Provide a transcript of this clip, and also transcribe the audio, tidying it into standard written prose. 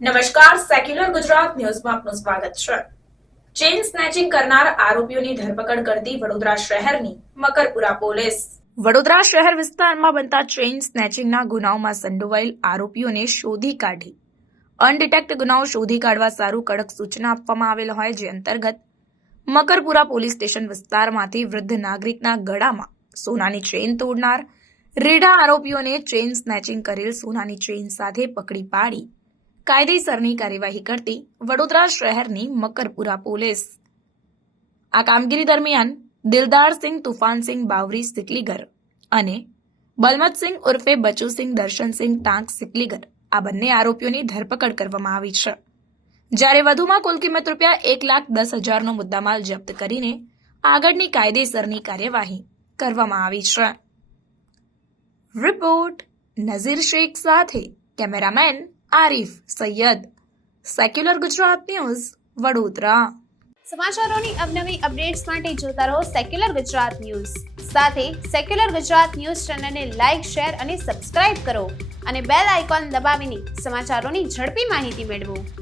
નમસ્કાર, સેક્યુલર ગુજરાત ન્યૂઝમાં આપનું સ્વાગત છે. ચેઇન સ્નેચિંગ કરનાર આરોપીઓની ધરપકડ કરતી વડોદરા શહેરની મકરપુરા પોલીસ. વડોદરા શહેર વિસ્તારમાં બનતા ચેઇન સ્નેચિંગના ગુનાઓમાં સંડોવાયેલ આરોપીઓને શોધી કાઢી અનડિટેક્ટ ગુનાઓ શોધી કાઢવા સારું કડક સૂચના આપવામાં આવેલ હોય, જે અંતર્ગત મકરપુરા પોલીસ સ્ટેશન વિસ્તારમાંથી વૃદ્ધ નાગરિકના ગળામાં સોનાની ચેઇન તોડનાર રેઢા આરોપીઓને ચેઇન સ્નેચિંગ કરેલ સોનાની ચેઇન સાથે પકડી પાડી કાયદેસરની કાર્યવાહી કરતી વડોદરા શહેરની મકરપુરા પોલીસ. આ કામગીરી દરમિયાન દિલદારસિંહ તુફાનસિંહ બાવરી સિકલીગર અને બલમતસિંહ ઉર્ફે બચુસિંહ દર્શનસિંહ ટાંક સિકલીગર આ બંને આરોપીઓની ધરપકડ કરવામાં આવી છે, જ્યારે વધુમાં કુલ કિંમત ₹1,10,000નો મુદ્દામાલ જપ્ત કરીને આગળની કાયદેસરની કાર્યવાહી કરવામાં આવી છે. રિપોર્ટ નઝીર શેખ સાથે cameraman Arif Sayed, secular Gujarat news, Vadodara. સમાચારોની અવનવી અપડેટ્સ માટે જોતા રહો સેક્યુલર ગુજરાત ન્યૂઝ. સાથે સેક્યુલર ગુજરાત ન્યૂઝ ચેનલને લાઇક, શેર અને સબસ્ક્રાઇબ કરો અને બેલ આઇકોન દબાવીને સમાચારોની ઝડપી માહિતી મેળવો.